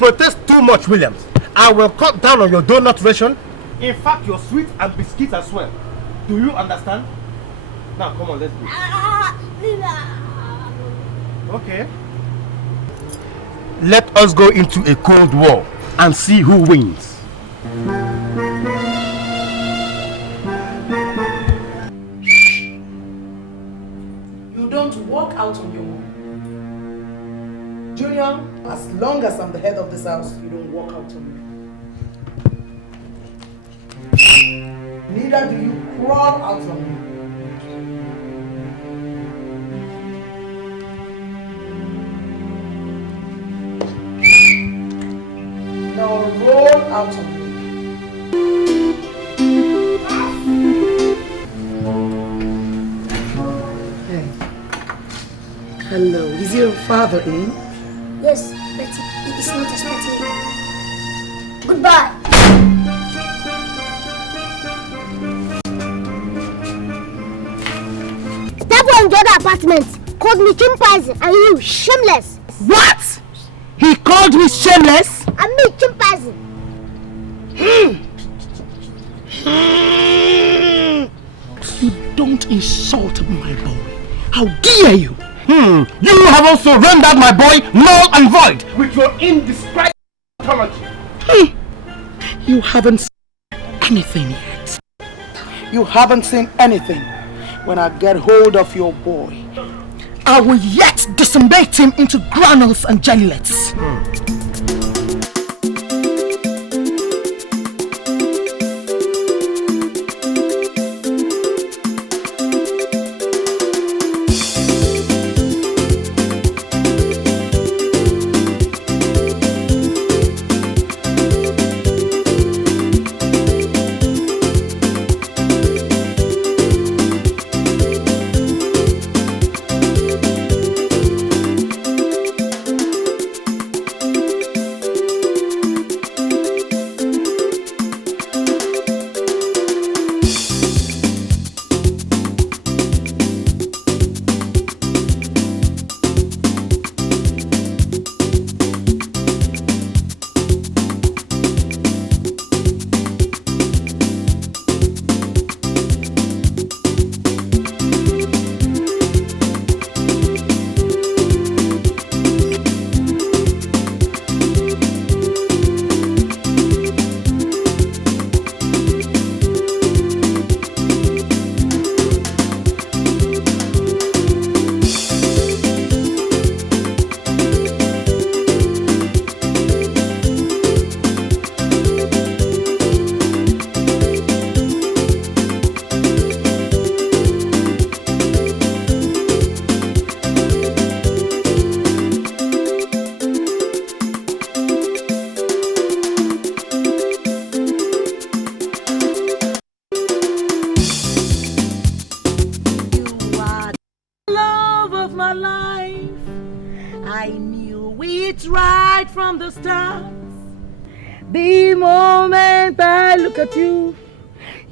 protest too much, Williams, I will cut down on your donut ration. In fact, your sweet and biscuits as well. Do you understand? Now, come on, let's go. Okay. Let us go into a cold war and see who wins. You don't walk out on your own. Junior, as long as I'm the head of this house, you don't walk out on me. Neither do you crawl out on me. Now roll out on me. Hey. Hello, is your father in? Yes, but it's not expecting. Goodbye. That boy in the other apartment called me chimpanzee and you shameless. What? He called me shameless? I mean chimpanzee. You don't insult my boy. How dare you? You have also rendered my boy null and void with your indescribable apology. You haven't seen anything yet. You haven't seen anything. When I get hold of your boy, I will yet decimate him into granules and jellylets.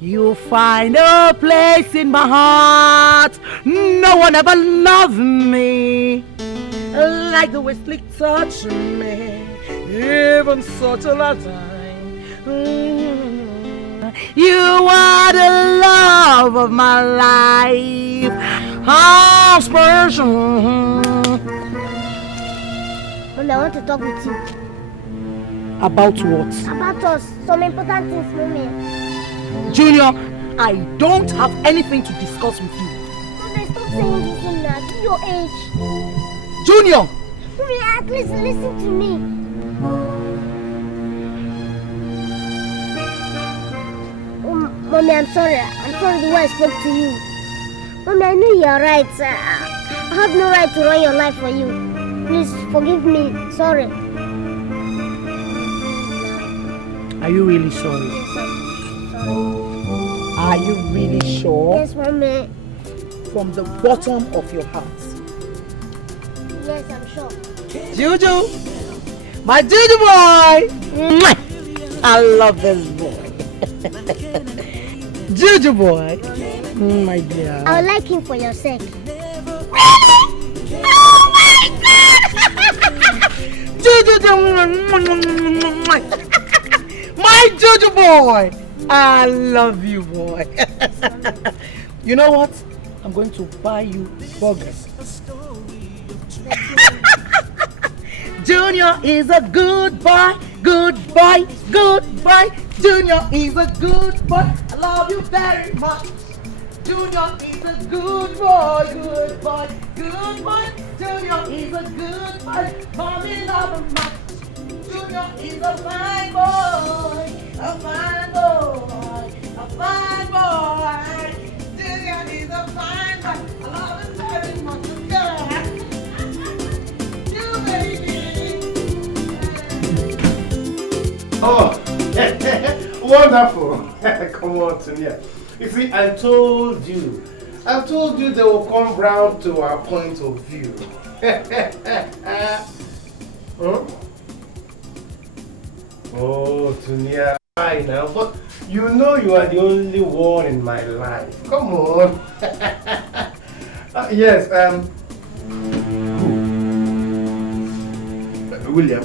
You find a place in my heart. No one ever loved me like the way Slick touched me, even such a long time. You are the love of my life, aspiration. Mommy, I want to talk with you. About what? About us. Some important things, Mommy. Junior, I don't have anything to discuss with you. Mommy, stop saying this thing now. At your age. Junior! Mommy, at least listen to me. Mommy, I'm sorry. I'm sorry the way I spoke to you. Mommy, I know you're right. I have no right to run your life for you. Please forgive me. Sorry. Are you really sorry? Yes, I'm sorry. Are you really sure? Yes, Mommy. From the bottom of your heart? Yes, I'm sure. Juju! My Juju boy! I love this boy. Juju boy! My dear. I would like him for your sake. Juju! My Jojo boy. I love you, boy. You know what? I'm going to buy you burgers. Junior is a good boy, good boy, good boy. Junior is a good boy. I love you very much. Junior is a good boy, good boy, good boy. Junior is a good boy. Mommy love him much. Junior is a fine boy, a fine boy, a fine boy. Junior is a fine boy. I love him very much. Yeah. You baby. Oh, wonderful. Come on, Sonia. You see, I told you they will come round to our point of view. Huh? Oh, Sonia, I now, but you know you are the only one in my life. Come on. Yes, William.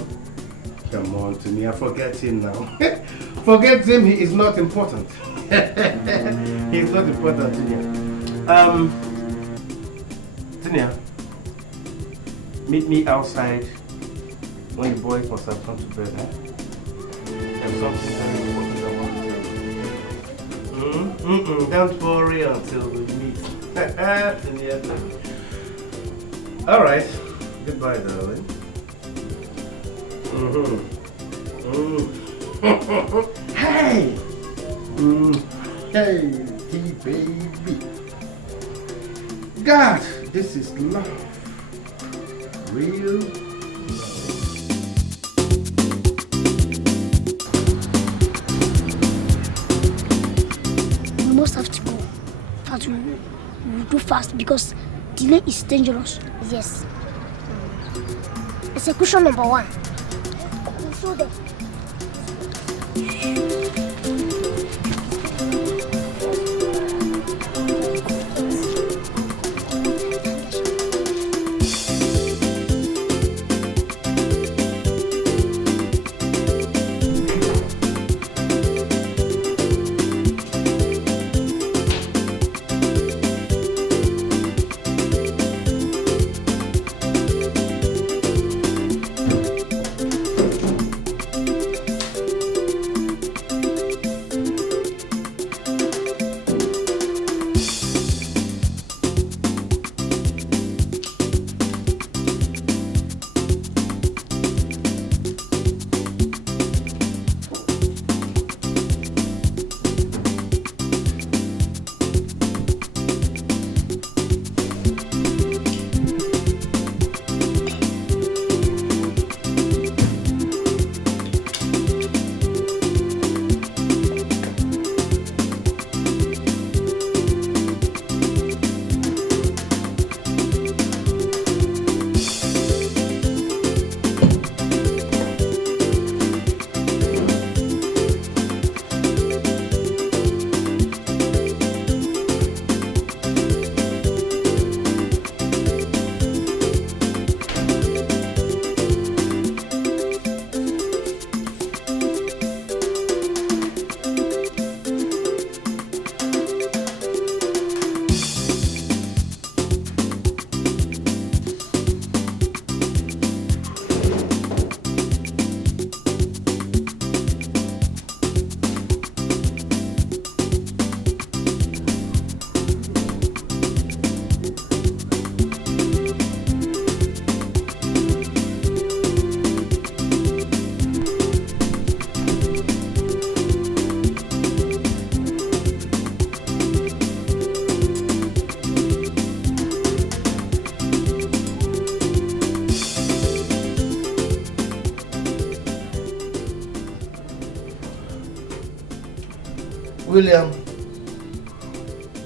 Come on, Sonia, forget him now. Forget him, he is not important. He's not important, Sonia. Sonia, meet me outside when the boys must have gone to bed, eh? There's something very important I want to tell you. Don't worry until we meet. Sonia. Alright, goodbye, darling. Hey! Hey, T-baby. God, this is love. Real love. We must have to go. But we will do fast because delay is dangerous. Yes. Execution number 1. We'll show them.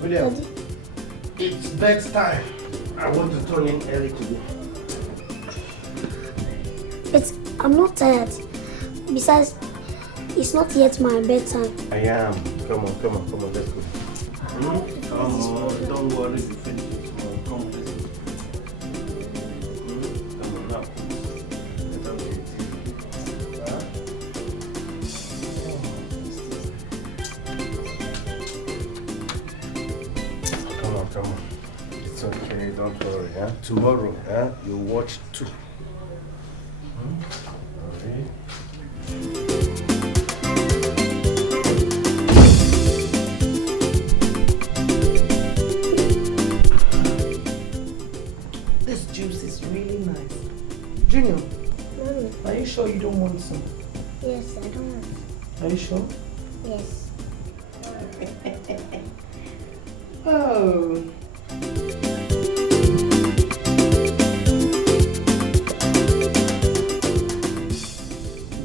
William, it's bedtime. I want to turn in early today. But I'm not tired. Besides, it's not yet my bedtime. I am. Come on, let's go. Come on, don't worry, we finish it tomorrow. Come on, let's go. Come on now. Let us go. worry, huh? Tomorrow, huh? You'll watch 2. This juice is really nice. Junior, are you sure you don't want some? Yes, I don't want. Are you sure? Yes. Oh.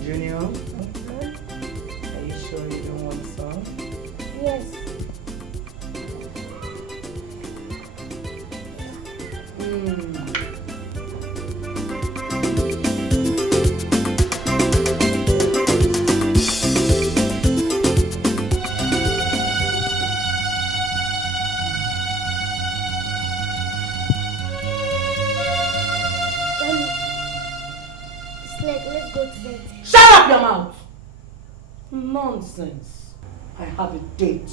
Junior, are you sure you don't want some? Yes. Let's go to bed. Shut up your mouth! Nonsense. I have a date.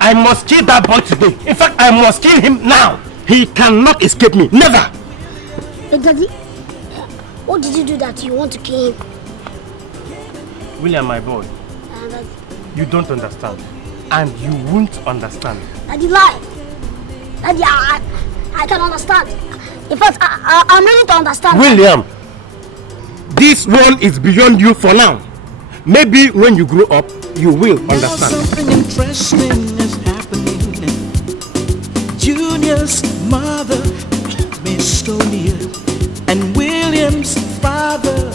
I must kill that boy today. In fact, I must kill him now. He cannot escape me. Never. Hey, Daddy, what did you do that you want to kill him? William, my boy, Daddy. You don't understand. And you won't understand. Daddy, lie. Daddy, I can understand. In fact, I'm ready to understand. William, this one is beyond you for now. Maybe when you grow up, you will understand. Something interesting is happening. Junior's mother, Miss Tonia, and William's father,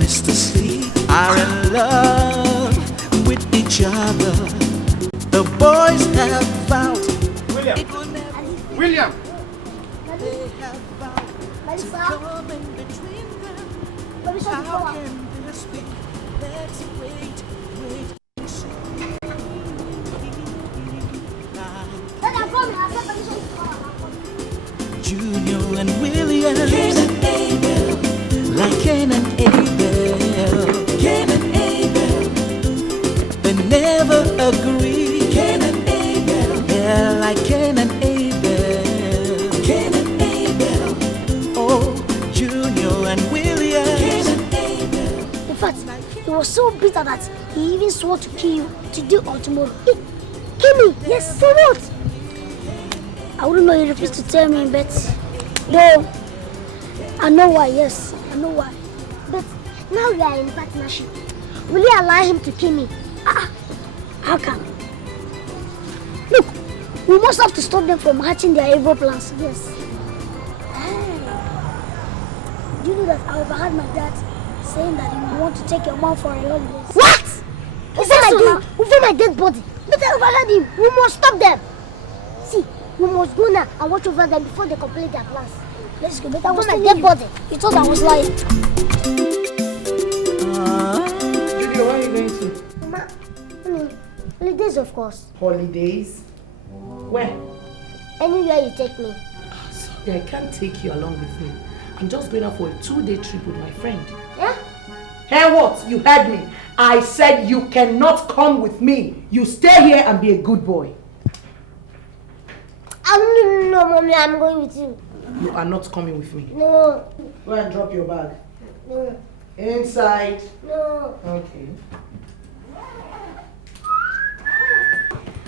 Mr. Sleep, are in love with each other. The boys have vowed William! it will never. William! They have vowed to come in between them. How can this be? Let's wait. Junior and William, Cain and Abel, like Cain and Abel, Cain and Abel, they never agree. Cain and Abel, they're like Cain and Abel, Cain and Abel, oh, Junior and William, Cain and Abel. In fact, he was so bitter that he even swore to kill you today or tomorrow. Kill me? Yes, for what? I wouldn't know, he refused to tell me, but no, I know why, yes, I know why. But now we are in partnership. Will you allow him to kill me? How come? Look, we must have to stop them from hatching their evil plans, yes. Do you know that I overheard my dad saying that he would want to take your mom for a holiday? What? Over my dead body. But I overheard him. We must stop them. See, we must go now and watch over them before they complete their plans. Let's go. But I was my dead body. You thought I was lying. Julia, where are you going to? Mama, holidays, of course. Holidays? Where? Anywhere you take me. Sorry, I can't take you along with me. I'm just going out for a 2-day trip with my friend. Yeah? Hey, what? You heard me. I said you cannot come with me. You stay here and be a good boy. No, Mommy, I'm going with you. You are not coming with me. No. Go and drop your bag. No. Inside. No. Okay.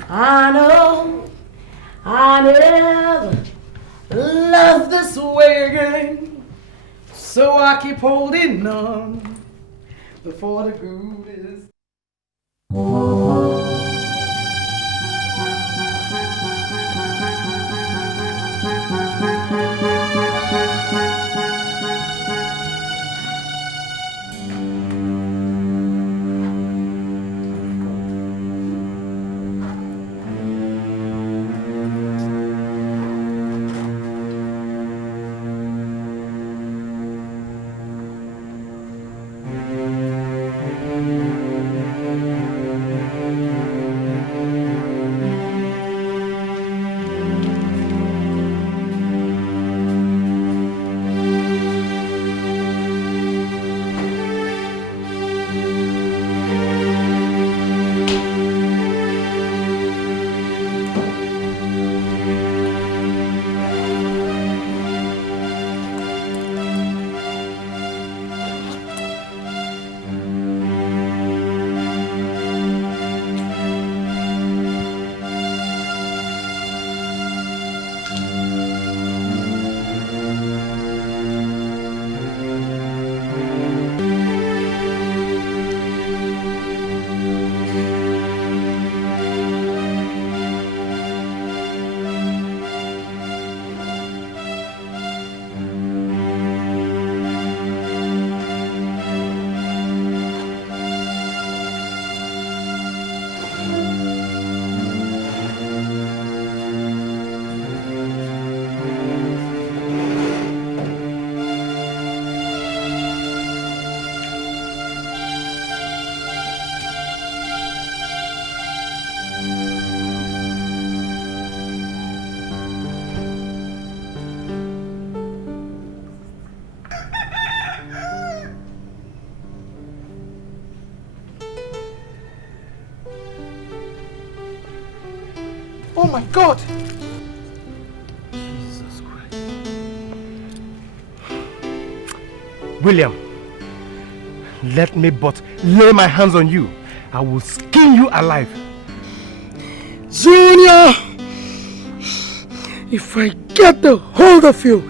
I know I never loved this way again, so I keep holding on before the groove is. Oh my God! Jesus Christ. William, let me but lay my hands on you. I will skin you alive. Junior! If I get the hold of you,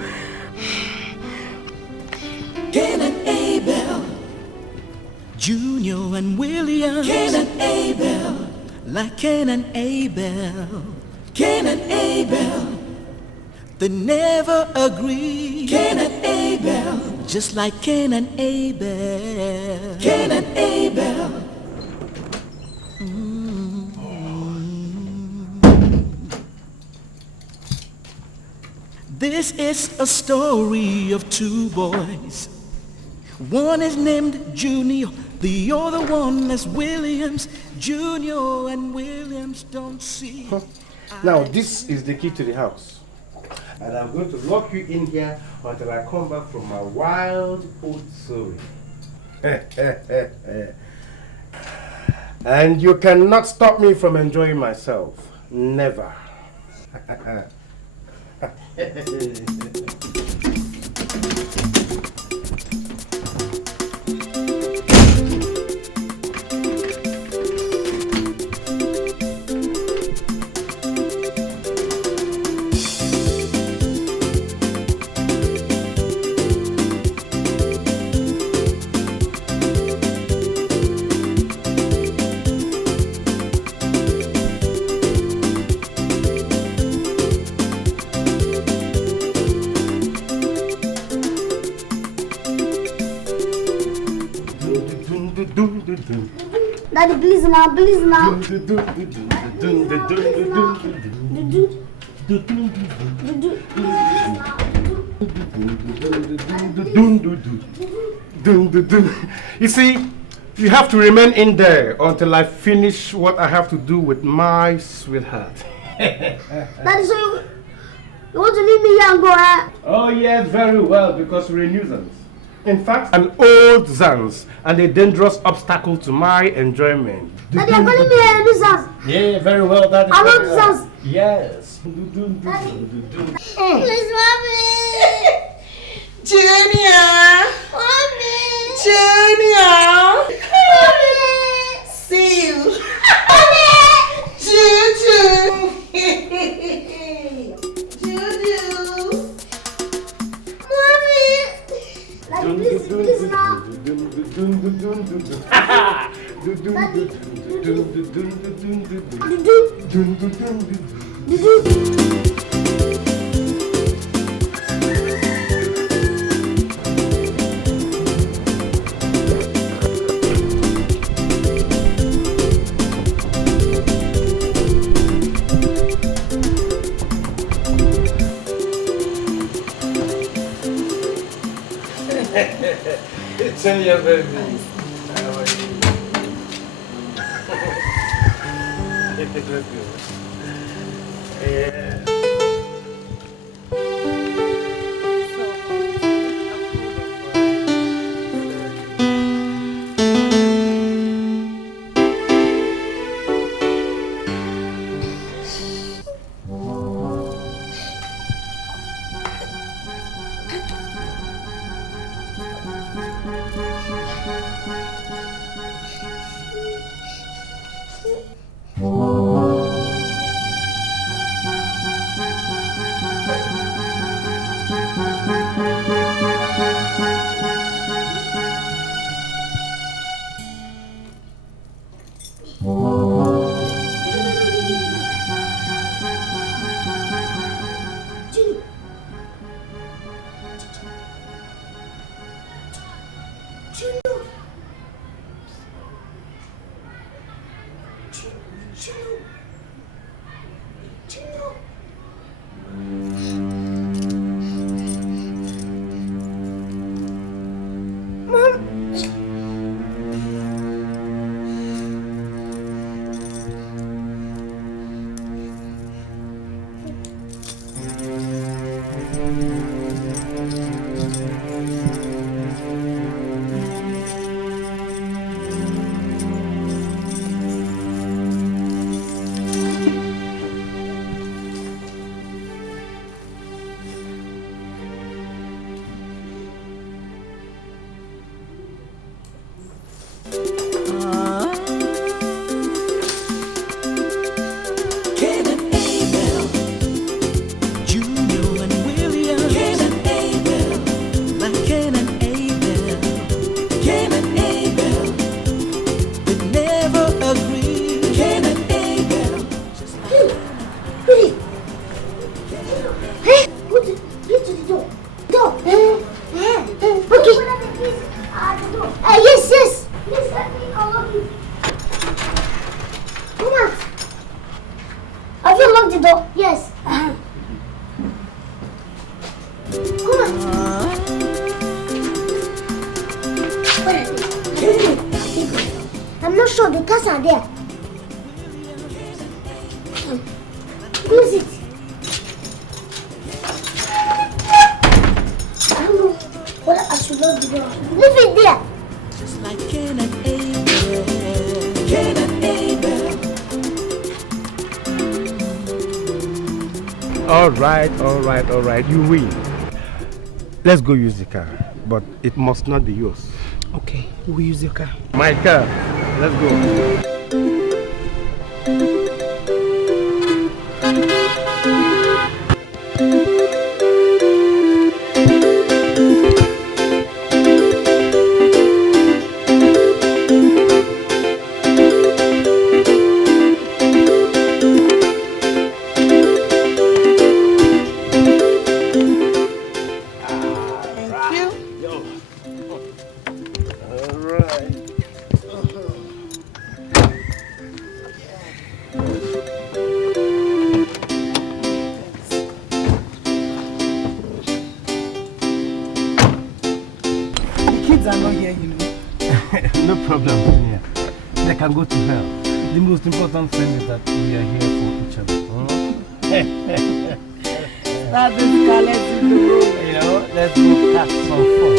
Cain and Abel. Junior and Williams, Cain and Abel, like Cain and Abel, Cain and Abel. They never agree. Cain and Abel, just like Cain and Abel, Cain and Abel. This is a story of two boys. One is named Junior, the other one is Williams. Junior and Williams don't see. Now, this is the key to the house. And I'm going to lock you in here until I come back from my wild oat sowing. And you cannot stop me from enjoying myself. Never. Daddy, please now, please now. You see, you have to remain in there until I finish what I have to do with my sweetheart. Daddy, so you want to leave me here and go, eh? Oh yes, very well, because we're a nuisance. In fact, an old Zans and a dangerous obstacle to my enjoyment. Daddy, you're calling me a nuisance. Yeah, very well, Daddy. I'm not nuisance. Yes. Please, mommy. Junior! Mommy. Junior! Mommy. See you! Mommy. Juju! Juju! Mommy. Daddy, please now. Send your baby. Let's go. Yeah. I'm not sure the cats are there. Close it. I don't know whether I should lock the door. Leave it there. Just like Cain and Abel. Cain and Abel. All right. You win. Let's go use the car, but it must not be yours. Okay, we'll use your car. My car. Let's go. No problem. Yeah. They can go to hell. The most important thing is that we are here for each other. That is let's do the road. You know, let's go have some fun.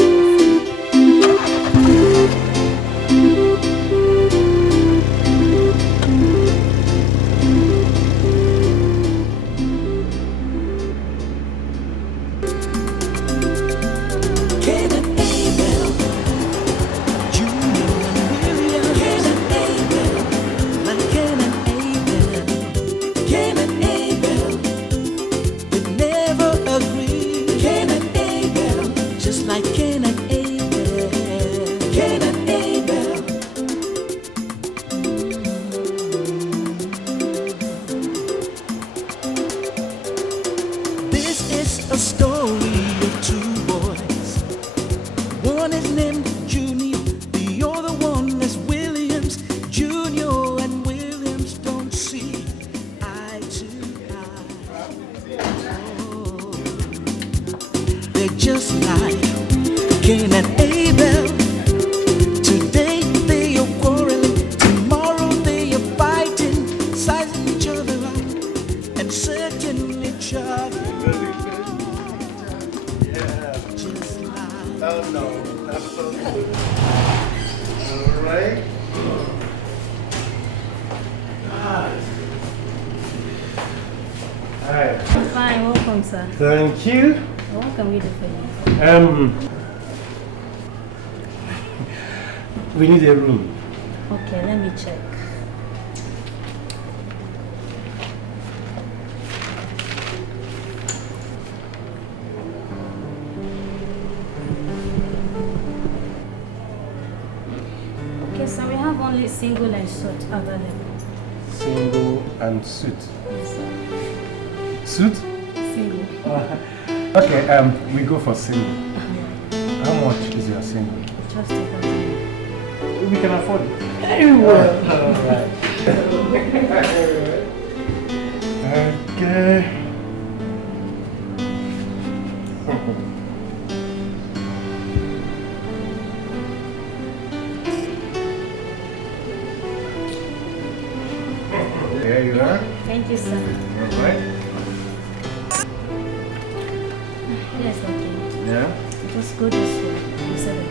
Thank you. What can we do for you? We need a room. Okay, let me check. Okay, so we have only single and suit available. Single and suit. Yes, sir. Suit? Single. Okay, we go for single. How much is your single? Just 2,000. We can afford it. Very well. Alright. Okay. There you are. Thank you, sir. Alright. Yes, okay. Yeah. Just go this way. You said it.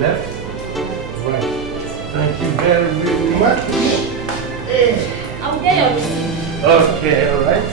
Left. Right. Thank you very, very much. I'll get your receipt. Okay, alright.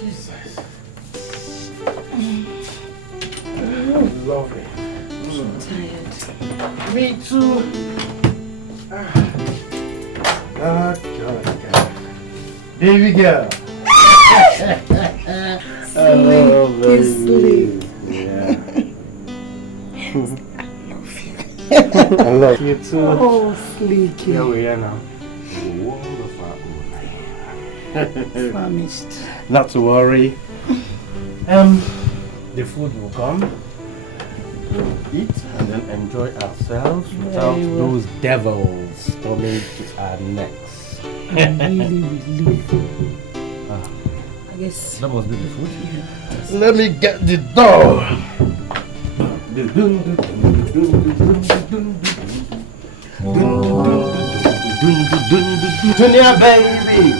Jesus. Lovely. I'm tired. Me too. God. Baby girl. Sleep. Yeah. I love you too. Oh, Sleeky. Here we are now. Wonderful. Famished. Not to worry. The food will come. We'll eat and then enjoy ourselves without those devils coming to our necks. I'm really relieved. I guess. That must be the food. Yes. Let me get the door. Junior baby.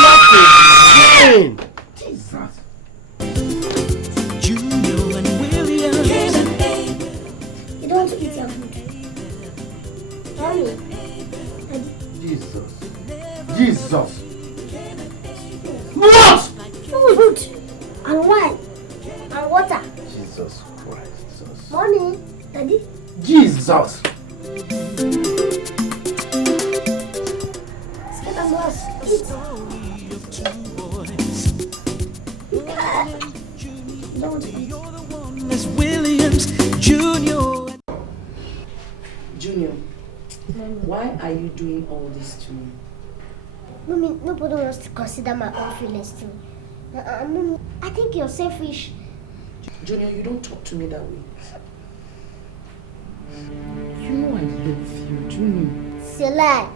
Nothing. Jesus. Junior and William. You don't want to eat your food. Mommy. Jesus. What? Food. And wine. And water. Jesus Christ. Mommy. Daddy. Jesus. Skip and glass. Eat. Don't want to eat. Miss Williams, Junior. Junior, why are you doing all this to me? Mommy, nobody wants to consider my own feelings too. Mommy, I think you're selfish. Junior, you don't talk to me that way. You know I love you, Junior. It's a lie.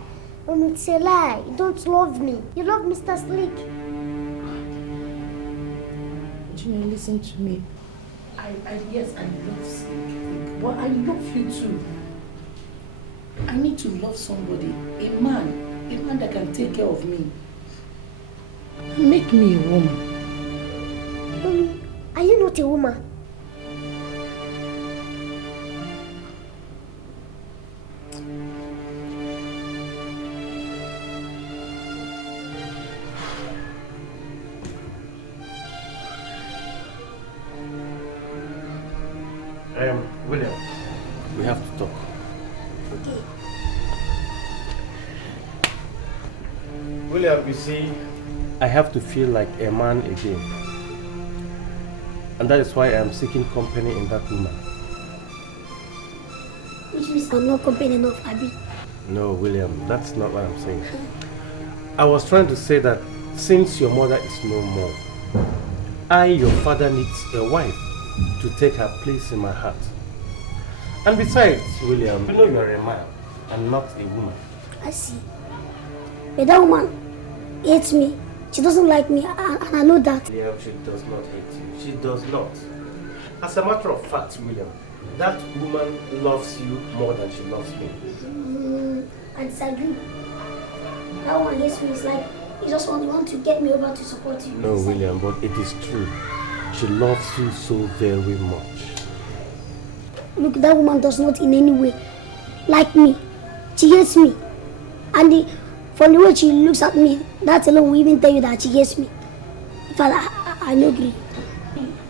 Mommy, it's a lie. You don't love me. You love Mr. Slick. Junior, listen to me. Yes, I love Slick, but I love you too. I need to love somebody, a man that can take care of me. Make me a woman. Mommy, are you not a woman? William, we have to talk. Okay. William, you see, I have to feel like a man again. And that is why I am seeking company in that woman. Which means I'm not company enough, Abby. No, William, that's not what I'm saying. I was trying to say that since your mother is no more, your father, needs a wife to take her place in my heart. And besides, William, you know you are a man and not a woman. I see. But that woman hates me. She doesn't like me, and I know that. William, she does not hate you. She does not. As a matter of fact, William, that woman loves you more than she loves me. I disagree. That one hates me. It's like you just want to get me over to support you. No, William, but it is true. She loves you so very much. Look, that woman does not in any way like me. She hates me. And from the way she looks at me, that alone will even tell you that she hates me. In fact, I don't agree.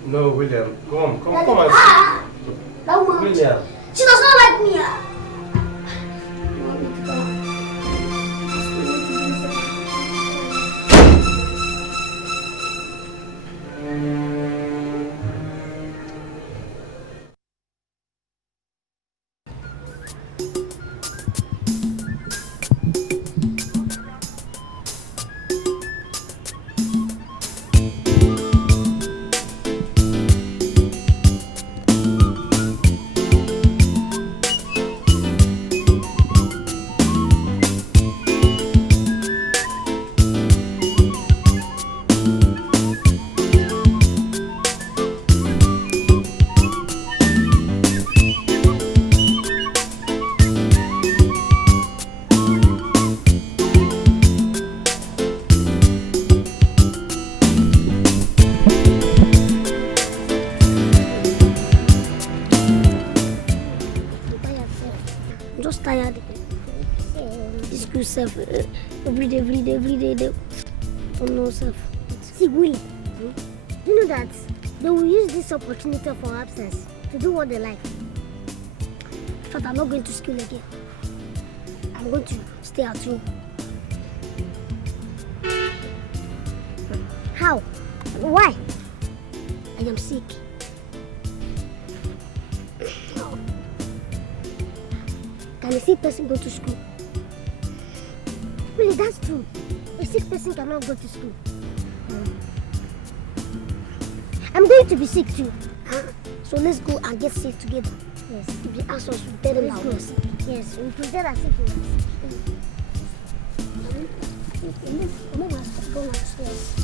No, William, come and see. That woman, William. she does not like me. I'm just tired. This school self every day. Oh no, self. See, Willie, you know that they will use this opportunity for absence to do what they like. In fact, I'm not going to school again. I'm going to stay at home. How? Why? I am sick. Can a sick person go to school? Really, that's true. A sick person cannot go to school. I'm going to be sick too. So let's go and get sick together. Yes. If they ask us, we tell them that we're sick. Yes, we pretend as if we're sick. Let's go upstairs.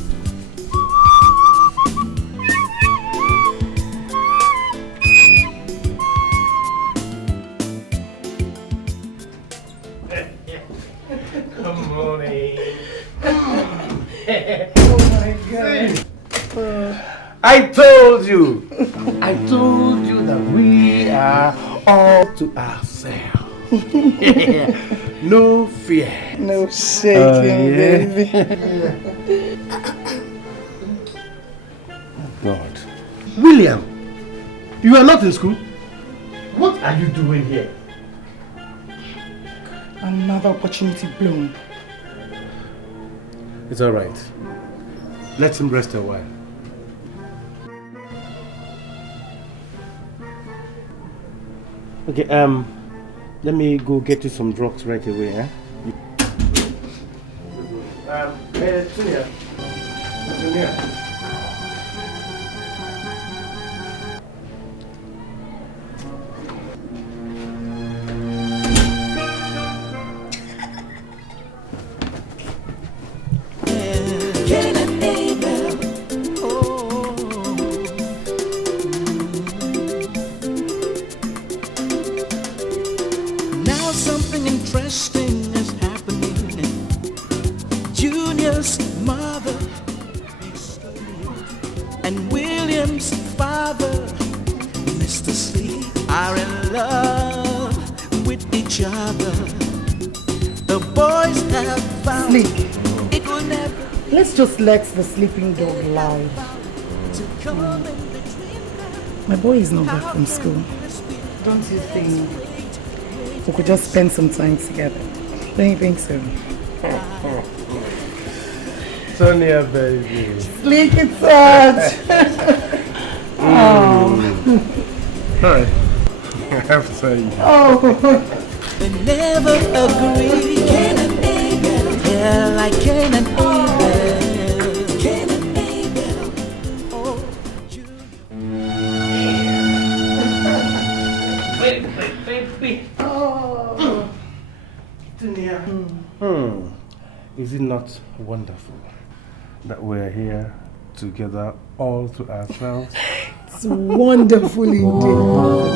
Good morning. Oh my God. I told you that we are all to ourselves. No fear. No shaking, baby. God. William, you are not in school? What are you doing here? Another opportunity blown. It's all right. Let him rest a while. Okay, let me go get you some drugs right away, eh? Junior. Just let the sleeping dog lie. My boy is not back from school. Don't you think we could just spend some time together? Don't you think so? Sonia, baby. Sleepy touch. Hi. I have to tell you. Oh. They never agree. Yeah, like Cain and Abel. Is it not wonderful that we're here together all to ourselves? It's wonderful indeed. Oh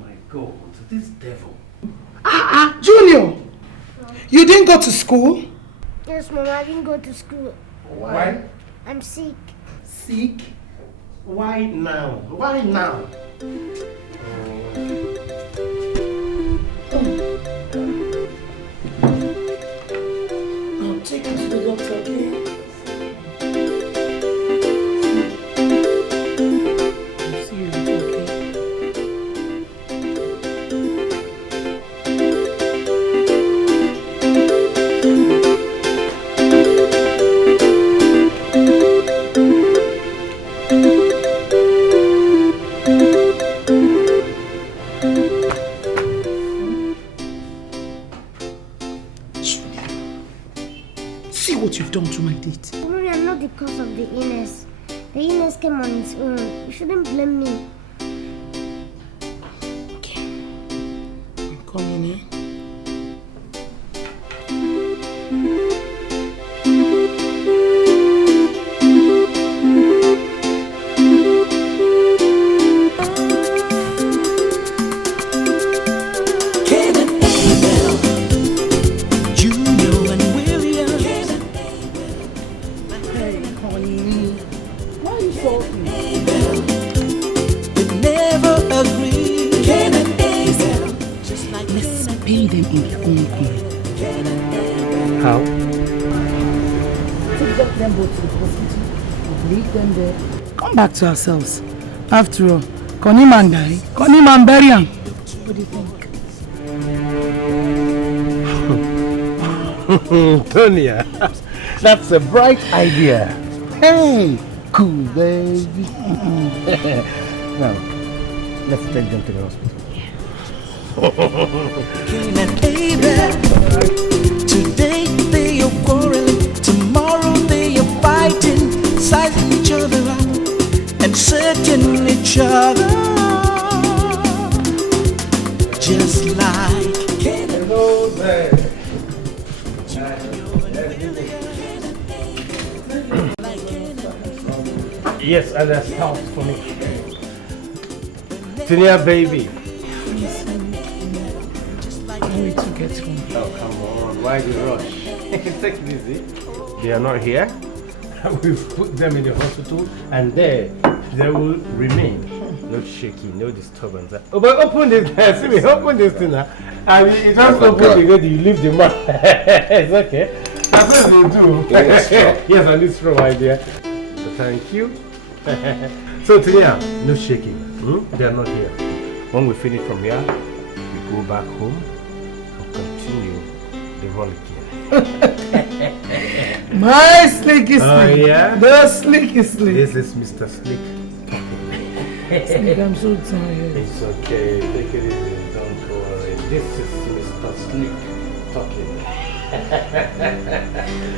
my God, this devil. Junior! You didn't go to school? Yes, Mama, I didn't go to school. Why? I'm sick. Sick? Why now? Why now? I'll take you to the doctor, okay? I'll see you later, what you've done to my date. Mommy, I'm not the cause of the illness. The illness came on its own. You shouldn't blame me. Okay. I'm coming, eh? to the hospital, we'll leave them there. Come back to ourselves. After all, Connie man die, Connie man bury him. What do you think? Tonya, that's a bright idea. Hey, cool baby. Now, let's take them to the hospital. Cain and Abel. Today they are quarreling, tomorrow they are fighting, sizing each other up and setting each other. Just like Cain and Hello there. Yes, and that's house for me. Tonya, baby. Wait to get home. Oh, come on. Why the rush? Take it easy. They are not here. We've put them in the hospital and there they will remain. No shaking, no disturbance. Oh, but open this. See me, open this thing now. I mean, you just open the gate, you leave the man. It's okay. That's what they do. Yes, and it's from idea. So thank you. So today, no shaking. They are not here. When we finish from here, we go back home and continue the rollicking. My slicky slick. Oh, yeah? The slicky slick. This is Mr. Slick. Slick, I'm so tired. It's okay. Take it easy. Don't worry. This is Mr. Slick talking.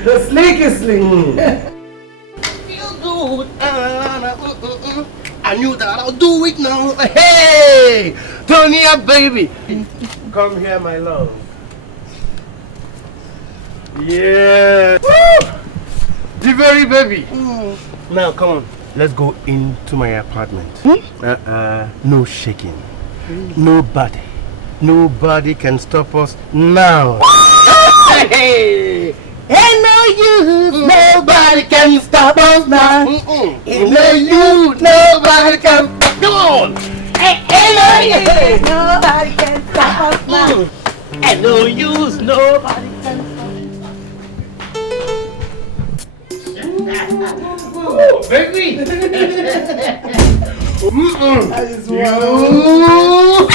The slicky slick. Feel good. I knew that I'll do it now. Hey! Tonya, baby. Come here, my love. Yeah. Woo! The very baby. Now, come on. Let's go into my apartment. No shaking. Nobody. Nobody can stop us now. Hey! Ain't no use, nobody can stop us now. Ain't no use, nobody can. Come on! Ain't no use, nobody can stop us now. Ain't no use, nobody can stop us. Oh, baby! That is wild.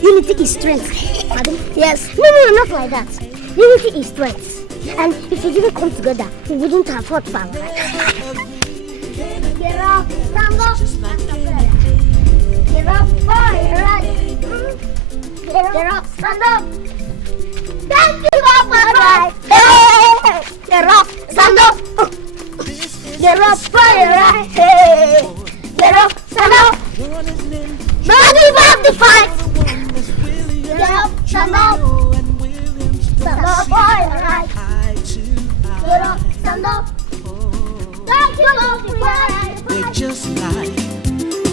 Unity is strength. Pardon? Yes. No, not like that. Unity is strength. And if we didn't come together, we wouldn't have fought far, right? Get up, stand up. Get up, boy, right? Get up, stand up. Thank you, Papa, right? Get up, stand up. Get up, boy, right? Get up, stand up. Don't give up the fight. Get up, stand up. Stand up, boy, alright. Get up, stand up. Don't give up the fight. they're just like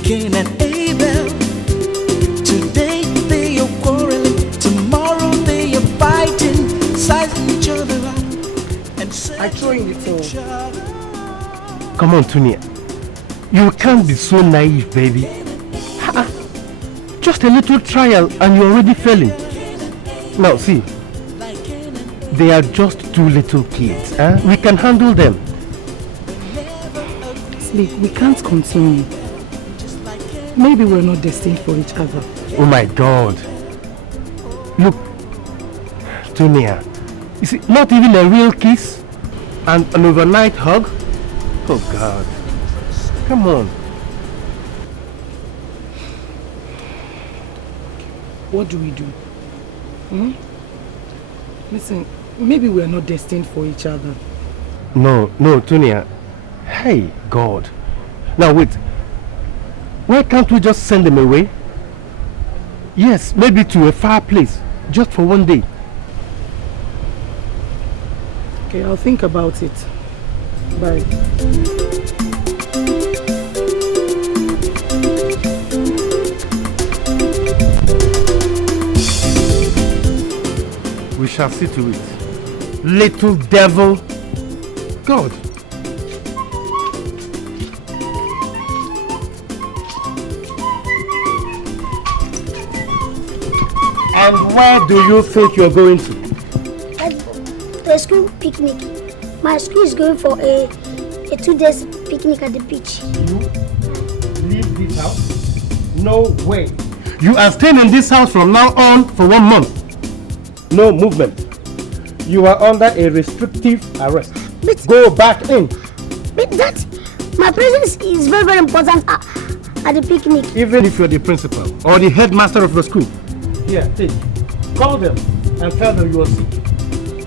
Cain and Abel. Today they are quarreling, tomorrow they are fighting, sizing each other up and I throw in the towel. each other. Come on, Tonya. You can't be so naive, baby. Just a little trial and you're already failing. Now, see. They are just two little kids. We can handle them. Sleep, we can't continue. Maybe we're not destined for each other. Oh my God. Look, Tonya. You see, not even a real kiss and an overnight hug? Oh God. Come on. What do we do? Listen, maybe we're not destined for each other. No, Tonya. Hey, God. Now wait. Why can't we just send them away? Yes, maybe to a far place. Just for one day. Okay, I'll think about it. Bye. shall see to it. Little devil. God. And where do you think you're going to? The school picnic. My school is going for a 2 days picnic at the beach. You leave this house? No way. You are staying in this house from now on for 1 month. No movement. You are under a restrictive arrest. But go back in. But my presence is very, very important at the picnic. Even if you're the principal or the headmaster of the school. Here, take. Call them and tell them you are sick.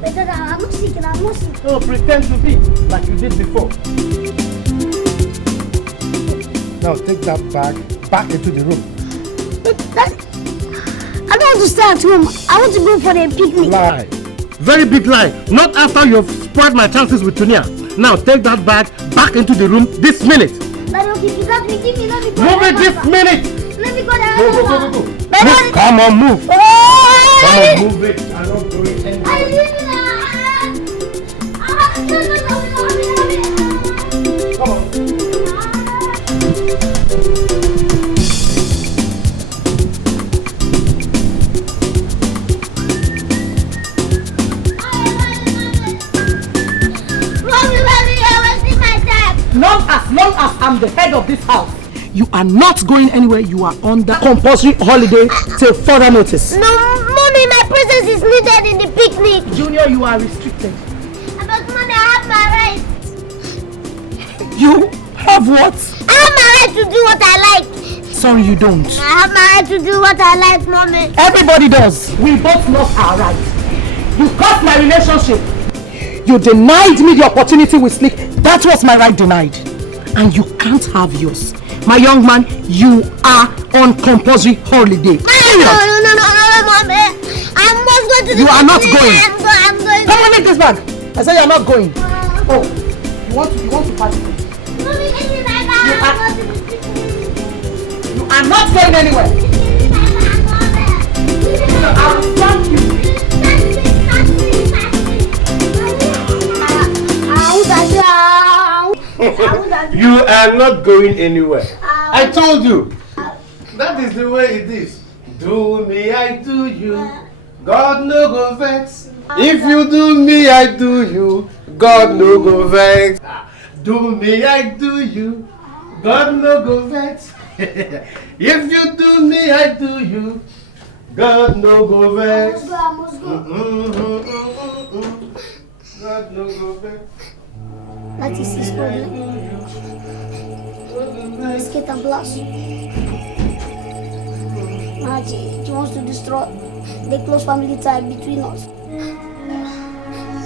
But I'm not sick, I'm not sick. No, pretend to be like you did before. Now take that bag back into the room. I don't want to stay at home. I want to go for the picnic. Lie. Very big lie. Not after you've spoiled my chances with Tunia. Now take that bag back into the room this minute. Daddy, okay, if you got me, give me, let me go. Move it this minute. Let me go there. Go. Move. Come on, move. Come on, move it. I'm not going anywhere. Come on. Not as long as I'm the head of this house. You are not going anywhere. You are under compulsory holiday till further notice. No, Mommy, my presence is needed in the picnic. Junior, you are restricted. But Mommy, I have my right. You have what? I have my right to do what I like. Sorry, you don't. I have my right to do what I like, Mommy. Everybody does. We both lost our rights. You cut my relationship. You denied me the opportunity with Slick. That was my right denied. And you can't have yours. My young man, you are on compulsory holiday. No, Mommy. I must go to the You are not picnic. going. I'm going. Come on, make this bag. I said you are not going. Oh, you want to party? Mommy, give me my bag. I want to the picnic. You are not going anywhere. I will stamp you. You are not going anywhere. I told you. That is the way it is. Do me, I do you. God no go vex. If you do me, I do you. God no go vex. Do me, I do you. God no go vex. If you do me, I do you. God no go vex. I must go. God no go vex. That is his problem. Skate and blast. He wants to destroy the close family tie between us.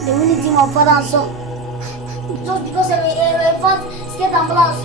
The unity of father and son. Just because we fought skate and blast.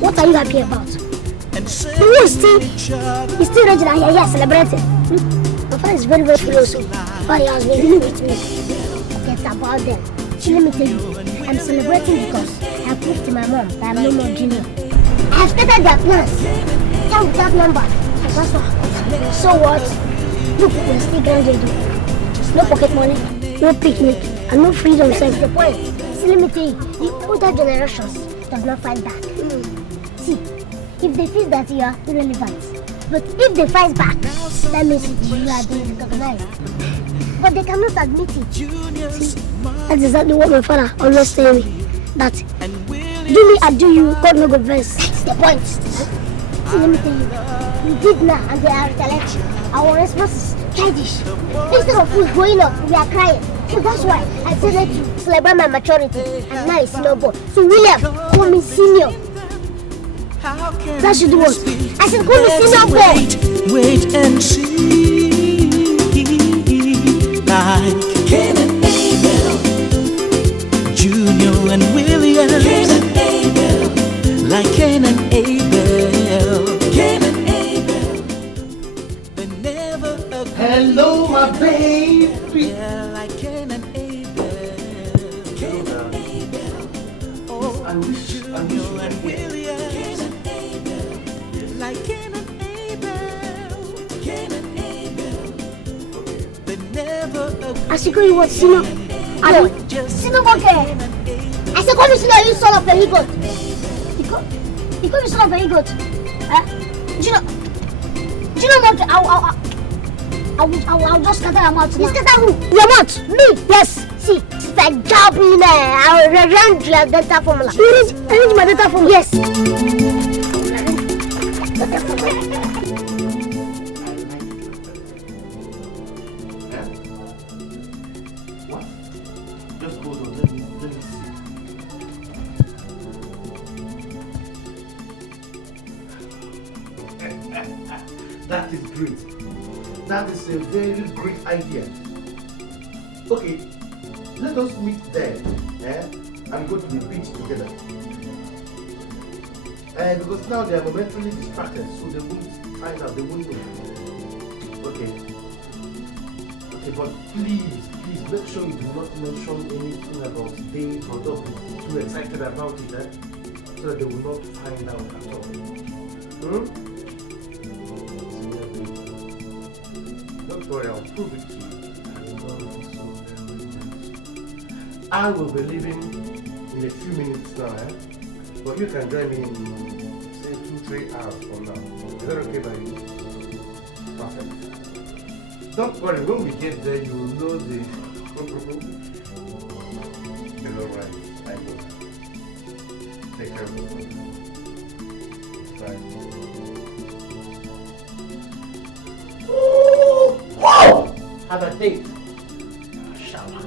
What are you happy about? He's still raging and here celebrating. My father is very, very close. Father has been dealing with me. Forget about them. So let me tell you, I'm celebrating because I have proved to my mom that I'm no more junior. I have started their plans. Tell me that number. So what? Look, we're still grandchildren. No pocket money. no picnic, and no freedom self. The point. See, let me tell you, the older generations does not fight back. See, if they feel that you are irrelevant, but if they fight back, that means you are being recognized. But they cannot admit it. See, that's exactly what my father always tell me. That do me, I do you, God no go verse. That's the point. See, let me tell you, we did now and they are retaliating. Our response is childish. Instead of us going up, we are crying. So that's why I decided to celebrate my maturity and now it's senior boy. So William, call me senior. That should do what? I said call me senior boy. Wait and see. Like Cain and Abel, Junior and William. Cain and Abel, like Cain and Abel. Cain and Abel, they never agree. Hello, my baby. Yeah, like Cain and Abel. Cain and Abel. Oh, Junior and William. Cain and Abel, like Cain and Abel. Cain and Abel, they never agree. I should call you what, senior? Hello, senior boy. I said call me senior, you son of a he-goat. You call me son of a he-goat. Do you know what? I'll just scatter your mouth. You scatter who? Your mouth? Me? Yes. See, if I jump in there, I'll run your data formula. You arrange my data formula? Yes. Data formula. What? Just hold on, let me see. That is great. That is a very great idea. Okay, let us meet there and go to the beach together. Because now they are momentarily distracted, so they won't find out, they won't know. Okay, but please make sure you do not mention anything about date or don't be too excited about it, so that they will not find out at all. Don't worry, I'll prove it to you. I will be leaving in a few minutes now, but you can join me in, say, 2-3 hours from now. Is that okay by you? Perfect. Don't worry, when we get there, you will know the... It's alright, I know. Take care of yourself. Bye. Wow! Have a date. Shower.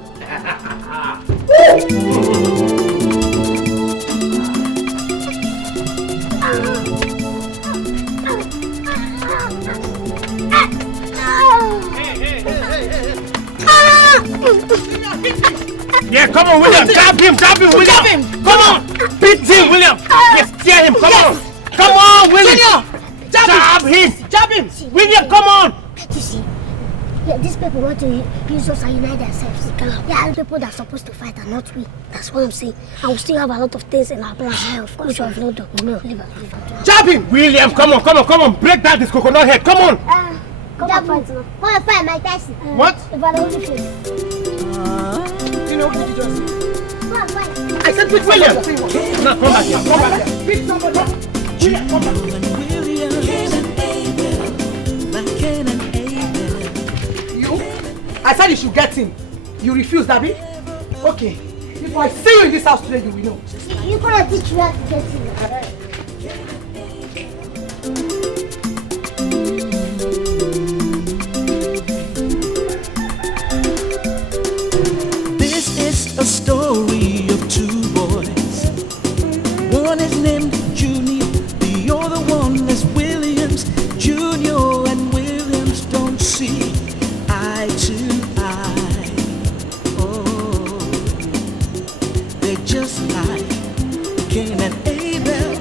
Yeah, come on, William. Jab him, William. Come on. Beat him, William. Yes, tear him. Come on. Come on, William. Jab him. William, come on. You see, yeah, these people want to use us and unite themselves. There are people that are supposed to fight and not we. That's what I'm saying. And we still have a lot of things in our plans. Of course, we have not done. No, leave it. Jab him. William, come on. Break down this coconut head. Come on. Come on, fight. Come on, fight, Mike Tyson. What? If I don't feel. You know, what did you just say? Come on, fight. I said pick William. No, come back here. Pick somebody. William, come back. I said you should get him. You refuse, Dabi? Okay. If I see you in this house today, you will know. You cannot teach me how to get him. This is a story of two boys. One is named Junior, the other one is Williams. Junior and Williams don't see eye to eye. Oh, they're just like Cain and Abel.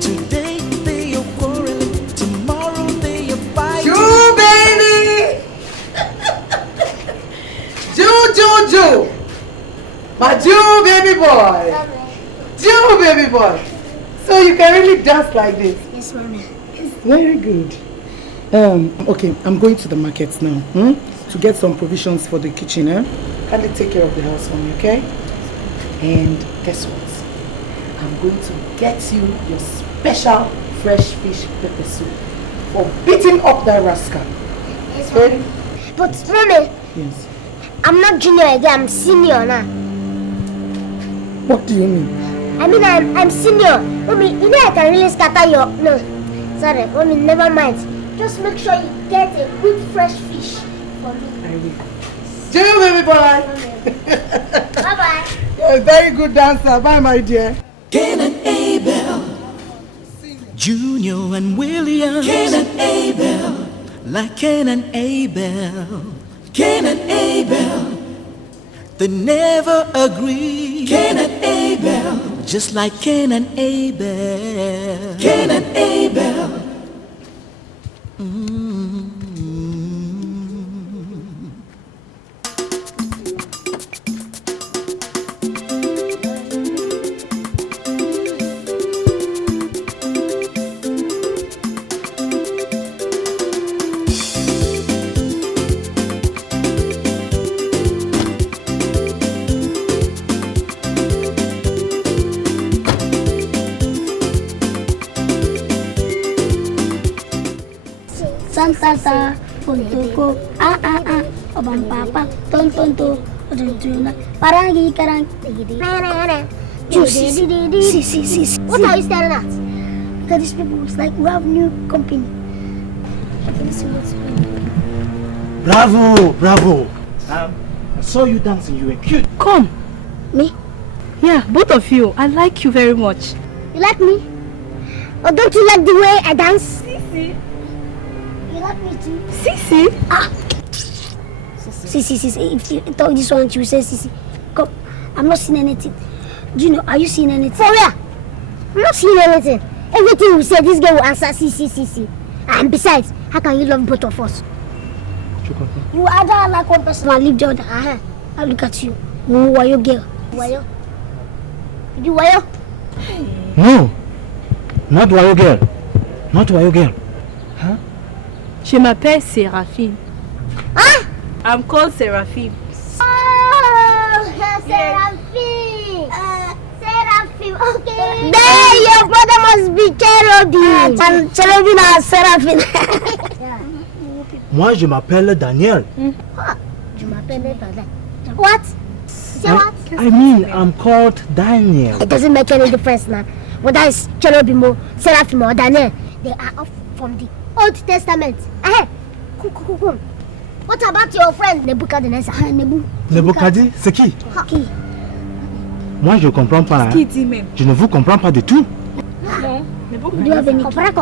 Today they are quarreling, tomorrow they are fighting. Ju, baby! Ju! My Ju, baby boy! Ju, baby boy! So you can really dance like this? Yes, mommy. Very good. Okay, I'm going to the market now. to get some provisions for the kitchen, eh? Kindly take care of the house for me, okay? And guess what? I'm going to get you your special fresh fish pepper soup for beating up that rascal. Yes, okay? But Mommy, yes. I'm not junior again, I'm senior now. What do you mean? I mean, I'm senior. Mommy, you know I can really scatter your... No, sorry, Mommy, never mind. Just make sure you get a good fresh fish for me. I will. See you, baby boy. Bye-bye. You're a very good dancer. Bye, my dear. Cain and Abel, Junior and William. Cain and Abel, like Cain and Abel. Cain and Abel, they never agree. Cain and Abel, just like Cain and Abel. Cain and Abel. Santata, Pontoko, Obam Papa, Tonto, Parangi Karang, Juicy. What are you staring at? Look at these people, it's like we have new company. Bravo! I saw you dancing, you were cute. Come. Me? Yeah, both of you. I like you very much. You like me? Or don't you like the way I dance? Sisi. You like me too? Sisi? Sisi. If you talk this one, you say Sisi. Come, I'm not seeing anything. Do you know, are you seeing anything? For where? I'm not seeing anything. Everything we say, this girl will answer Sisi. And besides, how can you love both of us? You either like one person or leave the other. I look at you. Who are you, girl? Wayo? You wayo? No, not Wayo girl. Not Wayo girl. Huh? Je m'appelle Séraphine. Huh? I'm called Séraphine. Oh, Seraphine. Seraphine, okay. Then your brother must be Cherubim. Cherubim and Seraphine. Moi, je m'appelle Daniel. You m'appelle Daniel. What? Say what? I mean, I'm called Daniel. It doesn't make any difference now. Whether it's Cherubim or Seraphim or Daniel, they are all from the Old Testament. Come. What about your friend Nebuchadnezzar? Nebuchadnezzar, c'est qui? Qui? Moi, je comprends pas. Qui dit même? Je ne vous comprends pas du tout. Non. Do you have any? Comprends,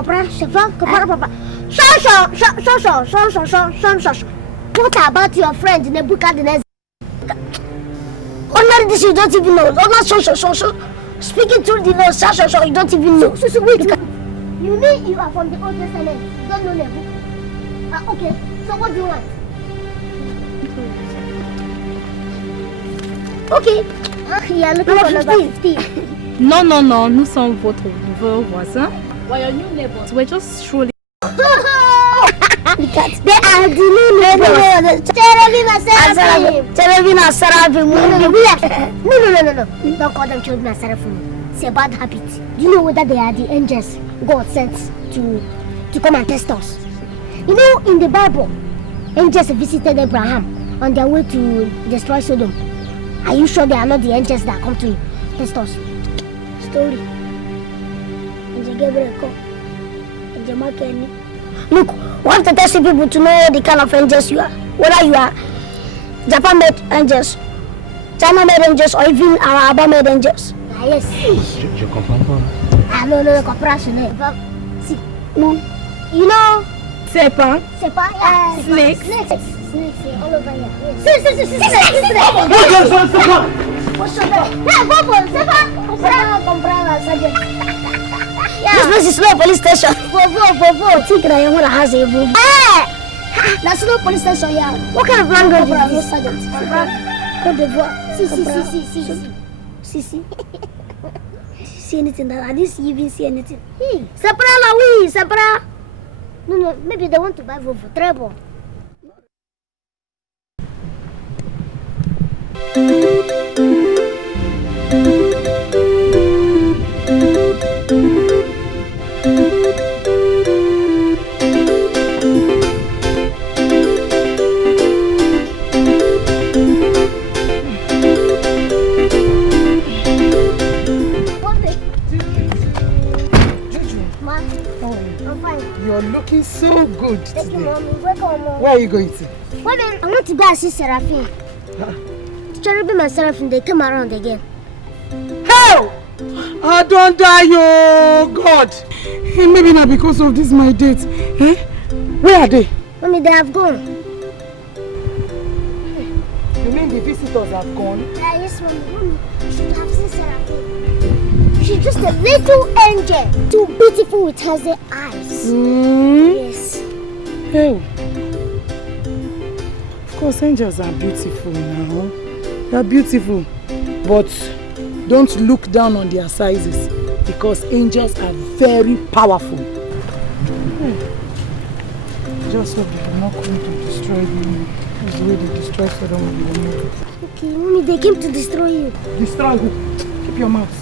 What about your friend Nebuchadnezzar? Only this you don't even know. Only speaking through the nose, you don't even know. So wait. You mean you are from the Old Testament? You don't know Nebu? Okay. So what do you want? Okay. Yeah, look at number 50. Non, nous sommes votre nouveau voisin. Why are you neighbors? We're just strolling. They are the new neighbors. Cherubim and Seraphim. No. Don't call them children and Seraphim. It's a bad habit. Do you know whether they are the angels God sent to come and test us? You know, in the Bible, angels visited Abraham on their way to destroy Sodom. Are you sure they are not the angels that come to test us? Story. Angel Gabriel come. Angel Makeni. Look, we have to test people to know the kind of angels you are. Whether you are Japan-made angels, China-made angels, or even Arab-made angels. Yes. Je comprends pas. No, cooperation. See, no. You know? Serpent. Snakes, all over here. Snakes. This place is Slow Police Station. Tigre, you want to have a boom. That's Slow Police Station, yeah. What kind of language is this, Sergeant? Côte d'Ivoire. See. See anything that I didn't even see anything. Separa. No, maybe they want to buy Volvo. Treble. You're looking so good today. Thank you, Mommy. Welcome, Mom. Where are you going to? Well, I want to go and see Seraphine. Cherubim and Seraphine, they come around again. Hell! I don't die, oh God! Hey, maybe not because of this my date. Eh? Where are they? Mommy, they have gone. You mean the visitors have gone? Yes, Mommy. Mommy, you should have seen Seraphine. She's just a little angel. Too beautiful with hazel eyes. Yes. Hey. Of course, angels are beautiful now. They are beautiful. But don't look down on their sizes because angels are very powerful. Just hope they are not going to destroy me. That's the way they destroy Sodom and Gomorrah. Okay, Mommy, they came to destroy you. Destroy who? Keep your mouth.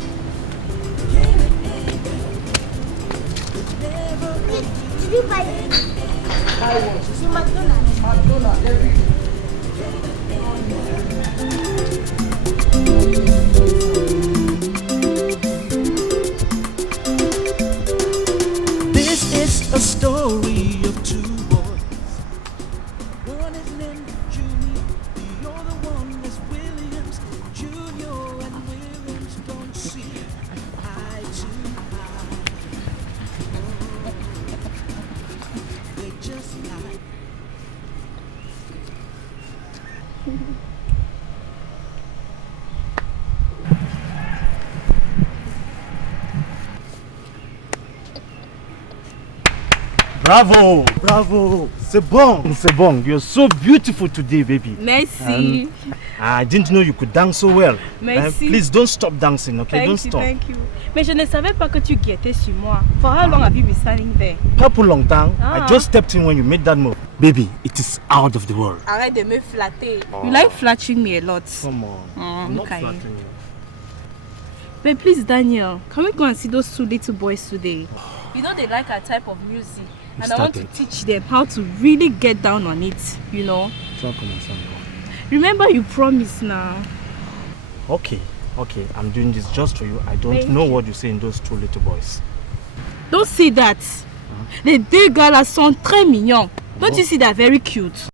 Did you buy it? I want To McDonald's. McDonald's every day. This is a story of two boys. One is named Junior, the other one is Williams. Junior and Williams don't see eye to eye. They just like. Bravo! Bravo! C'est bon! C'est bon. You're so beautiful today, baby. Merci. I didn't know you could dance so well. Merci. Please don't stop dancing, okay? Don't stop. Thank you. Mais je ne savais pas que tu guettais sur moi. For how long have you been standing there? Pas pour longtemps. I just stepped in when you made that move. Baby, it is out of the world. Arrête de me flatter. You like flattering me a lot. Come on. I'm not okay. flattering you. But please, Daniel, can we go and see those two little boys today? You know they like our type of music. And I want to teach them how to really get down on it, you know. Remember you promised now. Okay, I'm doing this just for you. I don't know what you say in those two little boys. Don't say that. Les deux gars là sont très mignons. Don't you see they're very cute?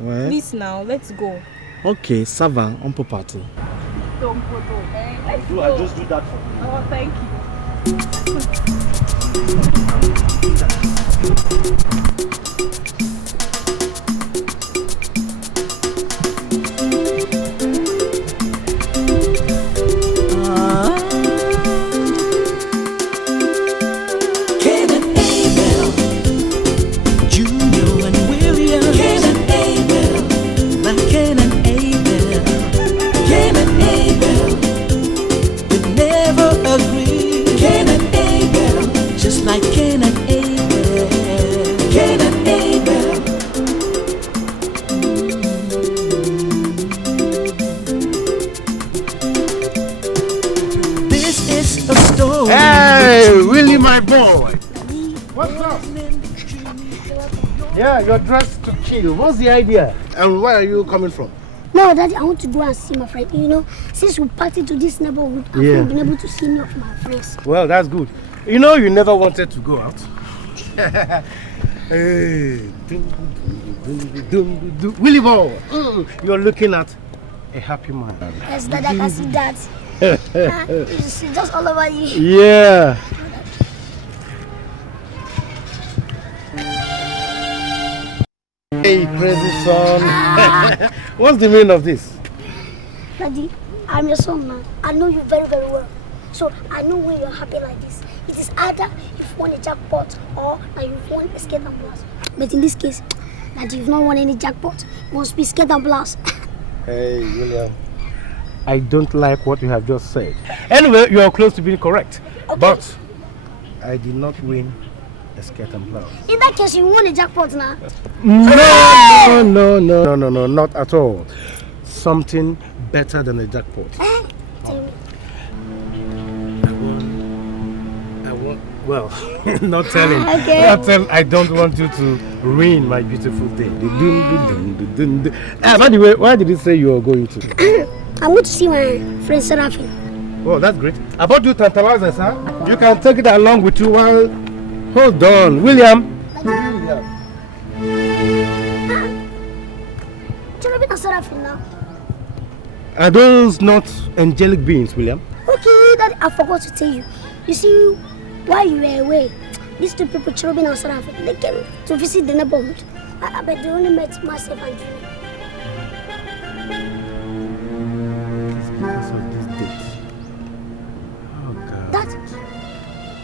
Ouais. Please now, let's go. Okay, ça va, on peut partir. Don't go. I'll just do that for you. Oh, thank you. Cain and Abel, Junior and William. Cain and Abel, like Cain and Abel. Cain and Abel, they never agree. Cain and Abel, just like Cain and Abel. Cain and Abel. This is a story. Hey, Willie, my boy. What's up? Yeah, you're dressed to kill. What's the idea? And where are you coming from? No, Daddy, I want to go and see my friend. You know, since we party to this neighborhood, I've not been able to see any of my friends. Well, that's good. You know, you never wanted to go out. Hey, Willie boy, you're looking at a happy man. Yes, Daddy, I can see that. It's just all over you. Yeah. Hey, crazy son. What's the meaning of this? Daddy, I'm your son now. I know you very, very well. So I know when you're happy like this. It is either you've won a jackpot or you've won a skate and blast. But in this case, Daddy, you've not won any jackpot. It must be skate and blast. Hey, William. I don't like what you have just said. Anyway, you are close to being correct. Okay. But I did not win a skate and blast. In that case, you won a jackpot now. No, not at all. Something better than a jackpot. Tell me. Well, not telling. Okay. Not telling. I don't want you to ruin my beautiful day. By the way, why did you say you were going to? I'm going to see my friend Seraphim. Oh, that's great. I bought you tantalizers, huh? You can take it along with you while... Hold on, William. Cherubim and Seraphim now. Are those not angelic beings, William? Okay, Daddy, I forgot to tell you. You see, while you were away, these two people, Cherubim and Seraphim, they came to visit the neighborhood. I bet they only met myself and Junior. Because of this date. Oh, God. That?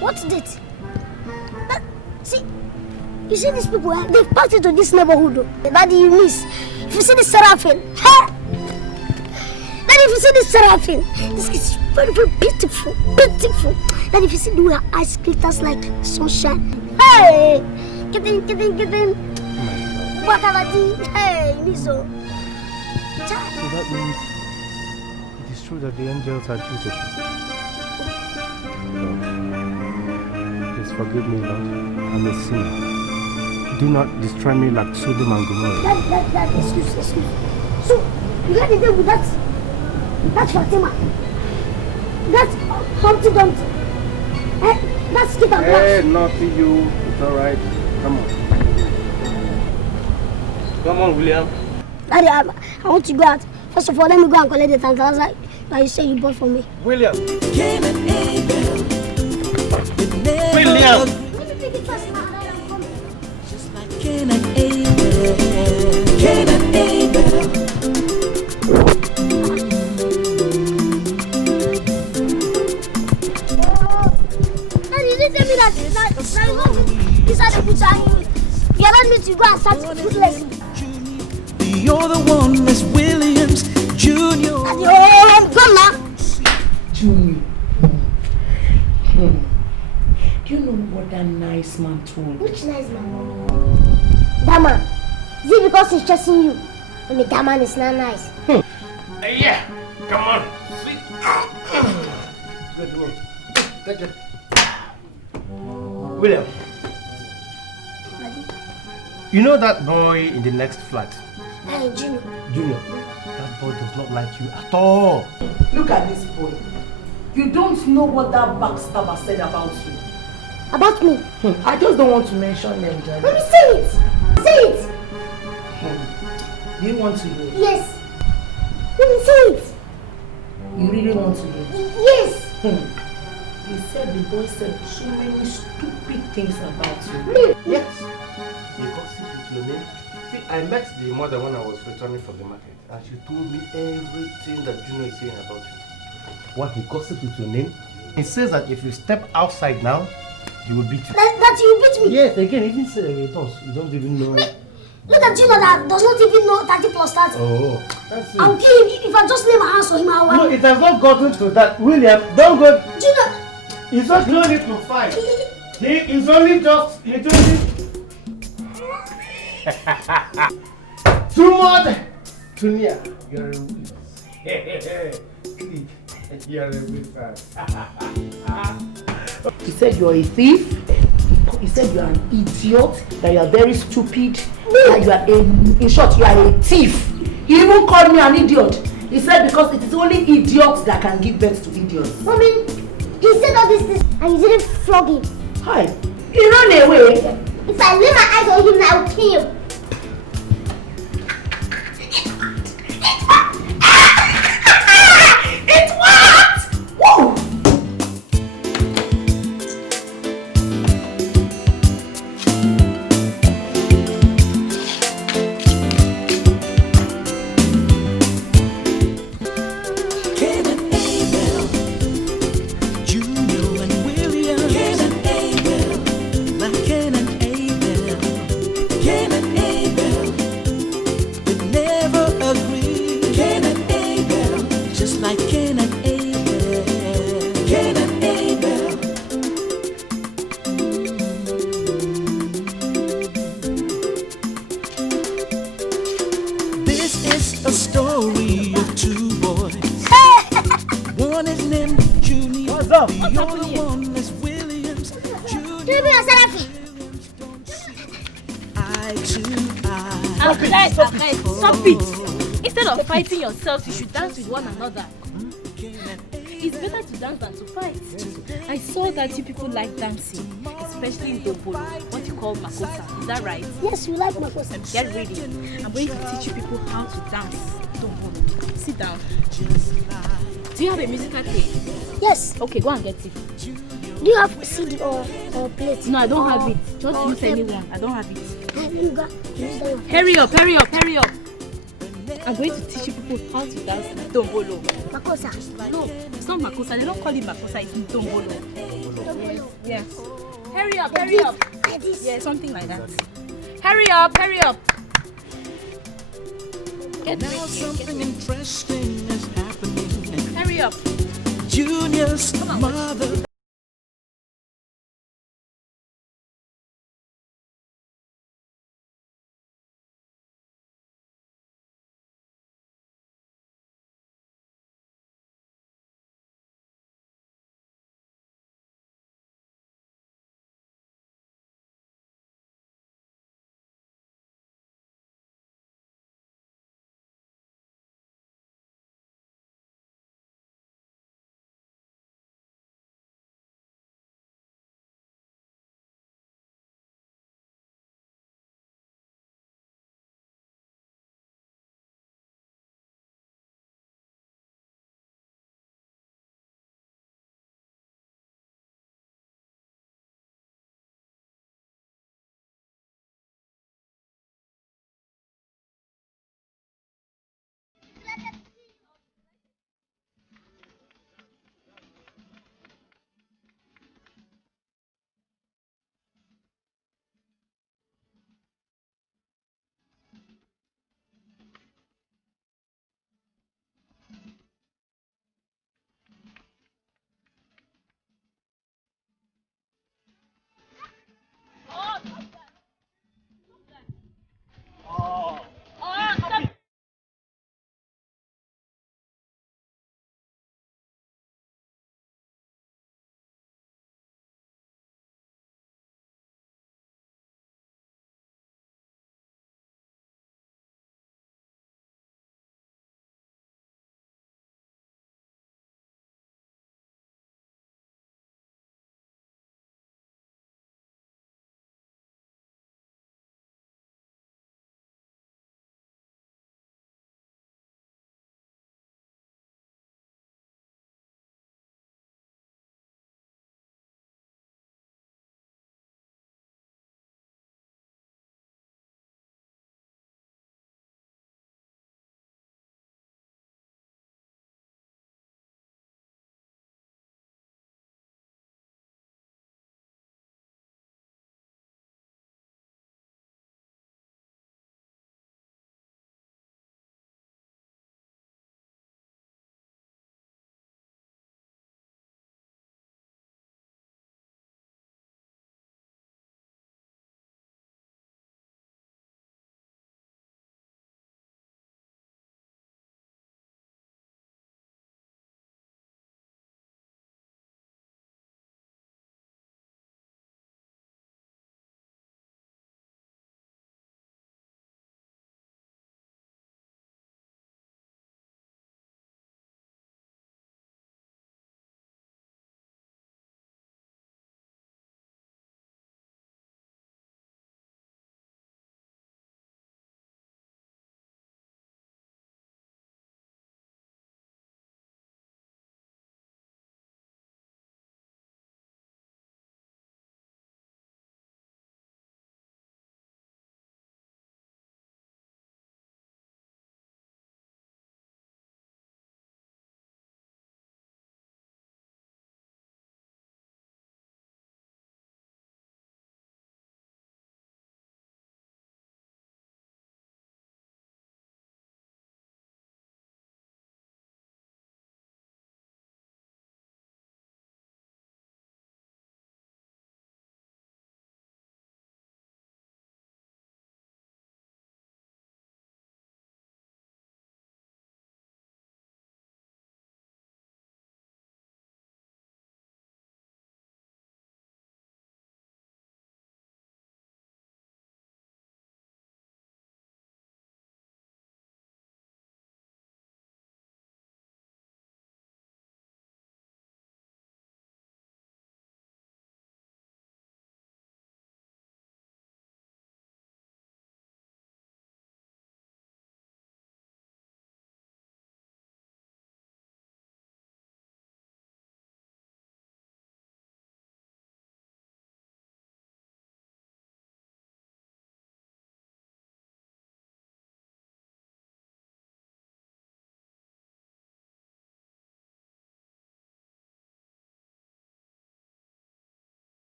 What date? That, see, you see these people, they've passed into this neighborhood. Daddy, you miss. If you see the Seraphim, Daddy, if you see the Seraphim, this is very, very beautiful, beautiful. Daddy, if you see the way her eyes glitters like sunshine. Hey! Get in. Wakalati. Hey, Miso. So that means it is true that the angels are beautiful. Lord, please forgive me, Lord. I'm a sinner. Do not destroy me like Sodom and Gomorrah. That, excuse me. So, you got to deal with that Fatima. That's Humpty Dumpty. That's Skit and Hey, naughty you. It's alright. Come on. Come on, William. Daddy, I want to go out. First of all, let me go and collect the tantalizers like you said you bought for me. William. Cain and Abel. William. Let me take it first now, and I'm coming. Just like Cain and Abel. Cain and Abel. Daddy, you didn't tell me that inside the butcher, you allowed me to go and start food lesson. You're the one, Miss Williams, Junior. Daddy, oh, I'm gone now. Junior. Do you know what that nice man told me? Which nice man? That man. Is it because he's chasing you? I mean, that man is not nice. Yeah. Come on. Sweet. Take it. William. Daddy. You know that boy in the next flat? Hey, Junior. Junior. That boy does not like you at all. Look at this boy. You don't know what that backstabber said about you. About me? I just don't want to mention them, Daddy. Let me say it. Say it. Do you want to hear? Yes. Let me say it. You really want to hear? Yes. He said the boy said so many stupid things about you. Me. Yes. Because if it's your name. See, I met the mother when I was returning from the market, and she told me everything that Junior is saying about you. What he gossips with your name? He says that if you step outside now, he will beat you. That you beat me? Yes, again, he didn't say he does. You don't even know. Look at Junior that does not even know 30 plus 30. Oh, that's it. I'll kill him if I just lay my hands on him. I No, will. it has not gotten to that. William, don't go. Junior. It's not no need to fight. He is only just. He just. Too much. Junior, you're a you're a wizard. He said you're a thief. He said you're an idiot, that you are very stupid, that you are in short, you are a thief. He even called me an idiot. He said because it is only idiots that can give birth to idiots. Mommy, he said all this and you didn't flog him. Hi. He ran away. If I lay my eyes on him, I will kill him. It worked! Woo! Cain and Abel, Junior and William. Cain and Abel, like Cain and Abel. Cain and Abel, they never agree. Cain and Abel, just like Cain and Abel. Cain and Abel. This is a story of two boys. one is named Junior. What's up? The What's other happening here? one is Williams. Junior. Give me a selfie. Eye to eye. Stop it! Instead of fighting yourselves, you should dance with one another. It's better to dance than to fight. I saw that you people like dancing, especially in Dobolo, what you call Makosa. Is that right? Yes, you like Makosa. Get ready. I'm going to teach you people how to dance Dobolo. Sit down. Do you have a musical tape? Yes. Okay, go and get it. Do you have CD or plate? No, I don't have it. Just use anyone. I don't have it. You got use that one. Hurry up, hurry up, hurry up. I'm going to teach you people how to dance Dombolo. Makosa. No, it's not Makosa. They don't call it Makosa, it's Dombolo. Yes. Hurry up, hurry up. Like this. Yeah, something like that. Hurry up, hurry up. Get Now ready. something interesting is happening. Hurry up. Junior's mother.